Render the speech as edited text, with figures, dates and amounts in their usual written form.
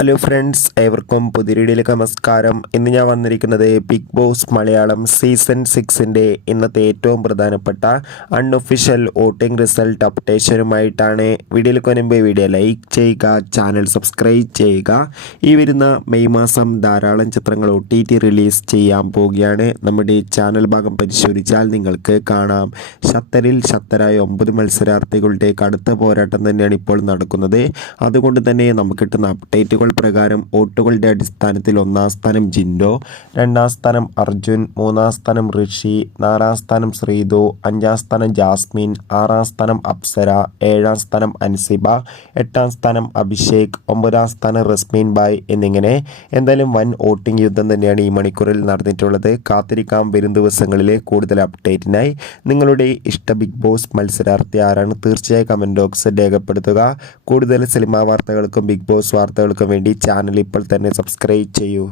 Hello friends, ഏവർക്കും പുതിയ വീഡിയോയിലേക്ക് നമസ്കാരം. ഇന്ന് ഞാൻ വന്നിരിക്കുന്നത് ബിഗ് ബോസ് മലയാളം സീസൺ 6ൻ്റെ ഇന്നത്തെ ഏറ്റവും പ്രധാനപ്പെട്ട അൺഒഫീഷ്യൽ വോട്ടിംഗ് റിസൾട്ട് അപ്ഡേഷനുമായിട്ടാണ്. വീഡിയോയിലേക്ക് മുൻപ് വീഡിയോ ലൈക്ക് ചെയ്യുക, ചാനൽ സബ്സ്ക്രൈബ് ചെയ്യുക. ഈ വരുന്ന മെയ് മാസം ധാരാളം ചിത്രങ്ങൾ OTT റിലീസ് ചെയ്യാൻ പോവുകയാണ്. നമ്മുടെ ചാനൽ ഭാഗം പരിശോധിച്ചാൽ നിങ്ങൾക്ക് കാണാം. ഷത്തറിൽ ഷത്തരായ 9 മത്സരാർത്ഥികളുടെ കടുത്ത പോരാട്ടം തന്നെയാണ് ഇപ്പോൾ നടക്കുന്നത്. അതുകൊണ്ട് തന്നെ നമുക്ക് കിട്ടുന്ന അപ്ഡേറ്റുകൾ പ്രകാരം വോട്ടുകളുടെ അടിസ്ഥാനത്തിൽ 1-ാം സ്ഥാനം ജിൻഡോ, 2-ാം സ്ഥാനം അർജുൻ, 3-ാം സ്ഥാനം ഋഷി, 4-ാം സ്ഥാനം ശ്രീതു, 5-ാം സ്ഥാനം ജാസ്മിൻ, 6-ാം സ്ഥാനം അപ്സര, 7-ാം സ്ഥാനം അൻസിബ, 8-ാം സ്ഥാനം അഭിഷേക്, 9-ാം സ്ഥാനം റസ്മീൻ ബായ് എന്നിങ്ങനെ എന്തായാലും വൻ വോട്ടിംഗ് യുദ്ധം തന്നെയാണ് ഈ മണിക്കൂറിൽ നടന്നിട്ടുള്ളത്. കാത്തിരിക്കാം വരും ദിവസങ്ങളിലെ കൂടുതൽ അപ്ഡേറ്റിനായി. നിങ്ങളുടെ ഇഷ്ട ബിഗ് ബോസ് മത്സരാർത്ഥി ആരാണ്? തീർച്ചയായും കമൻറ്റ് ബോക്സിൽ രേഖപ്പെടുത്തുക. കൂടുതൽ സിനിമാ വാർത്തകൾക്കും ബിഗ് ബോസ് വാർത്തകൾക്കും വേണ്ടി ചാനൽ ഇപ്പോൾ തന്നെ സബ്സ്ക്രൈബ് ചെയ്യൂ.